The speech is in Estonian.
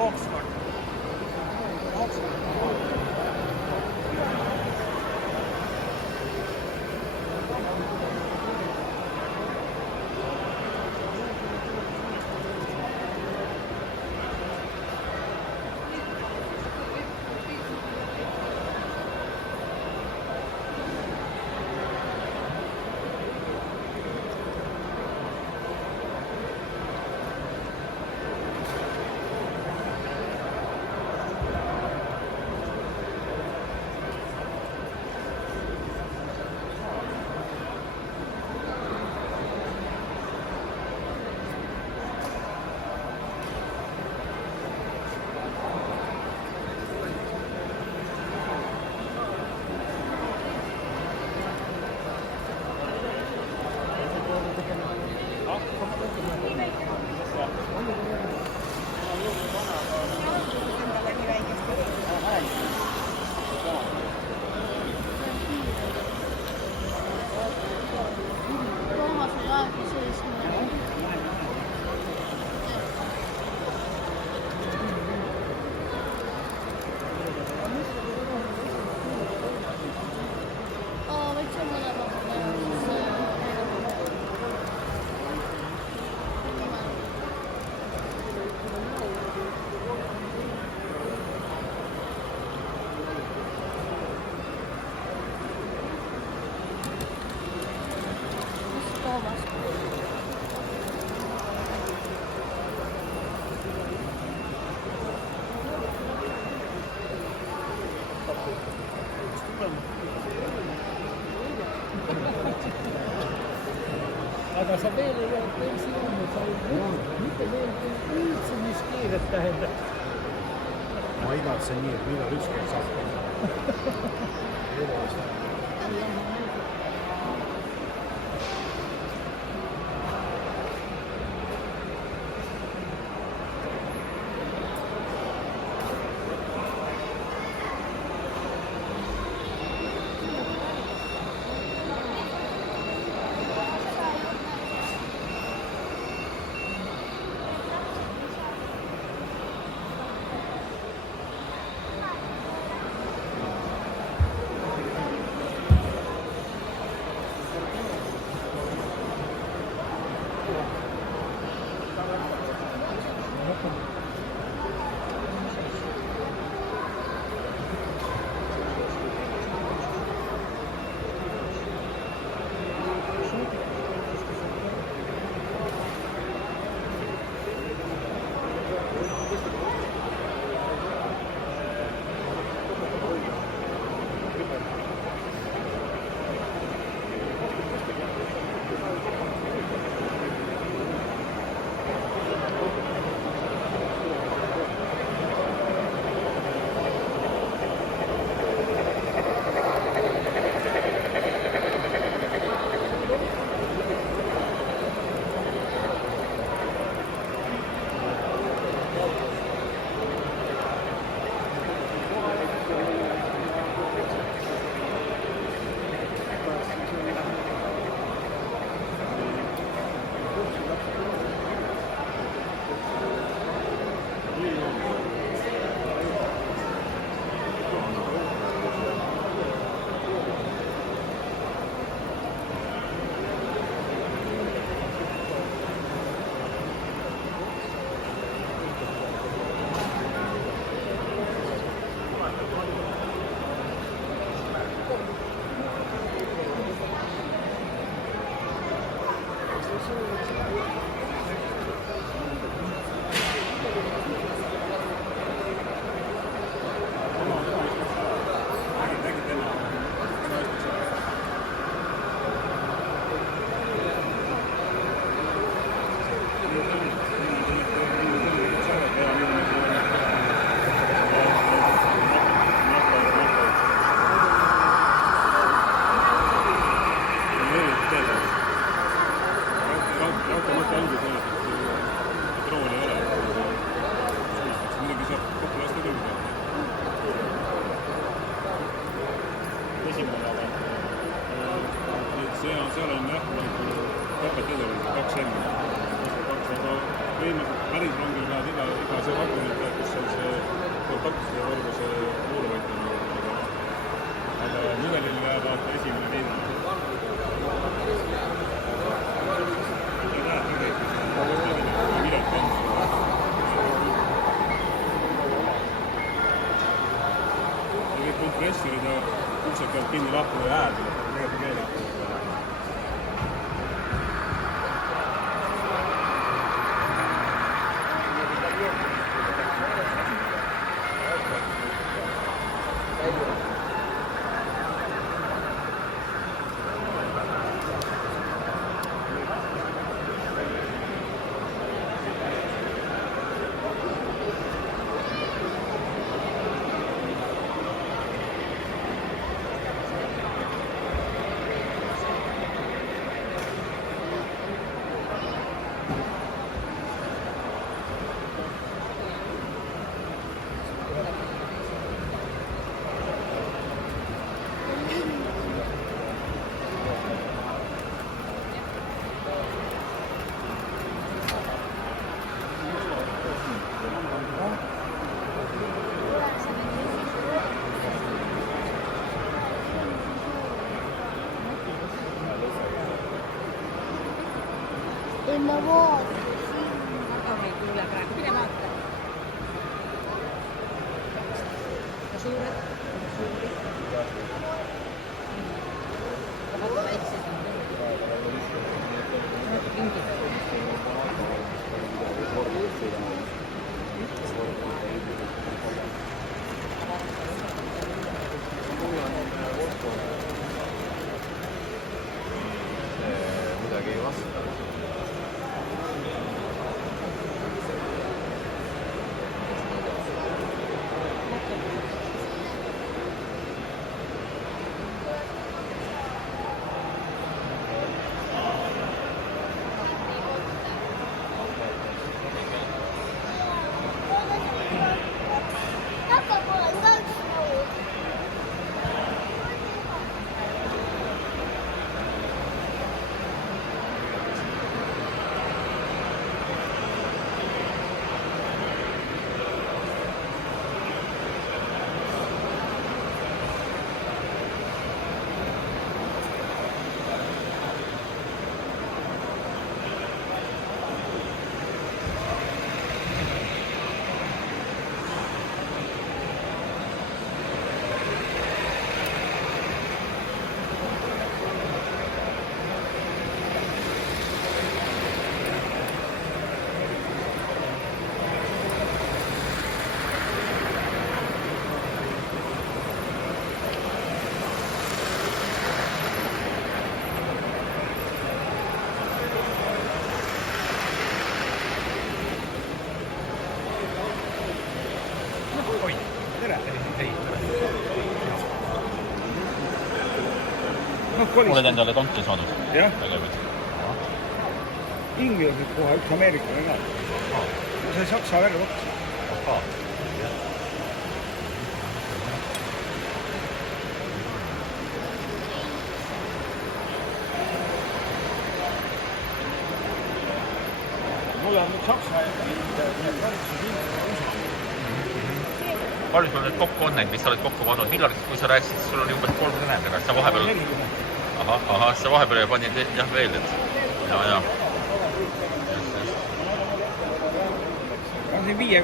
Oxford. Oxford. Se meillä ei ole ensi ilmoita, miten meillä on itse niissä kiirettä heitä. Ma igatsen nii, et mida ükskord saab Seal on jah, õpetada 2 M. Aga põhimõtteliselt päris rongil läheb iga see vagunit, kus on see kontaktide võrguse kuuluvõitlemine. Aga mudelil lähevad esimene teine. Kompressorid ja uksed peavad kinni lahti või hääl, tegelikult keel lahti. En ma vaata. Aga ei kuule praegu, mine vaata. Ja suured? Vaata väiksed on. Ringid. Midagi ei vasta. Oled endale tonti saanud? Jah. Inglased kohe, üks Ameeriklane ka. See Saksa välja võttis. Mulle on nüüd Saksa Palju sul need kokku on neid, mis sa oled kokku pannud? Millal, kui sa rääkisid, sul oli umbes 30, aga sa vahepeal... Ahah, sa vahepeal panid jah veel, et... Ja. on siin 5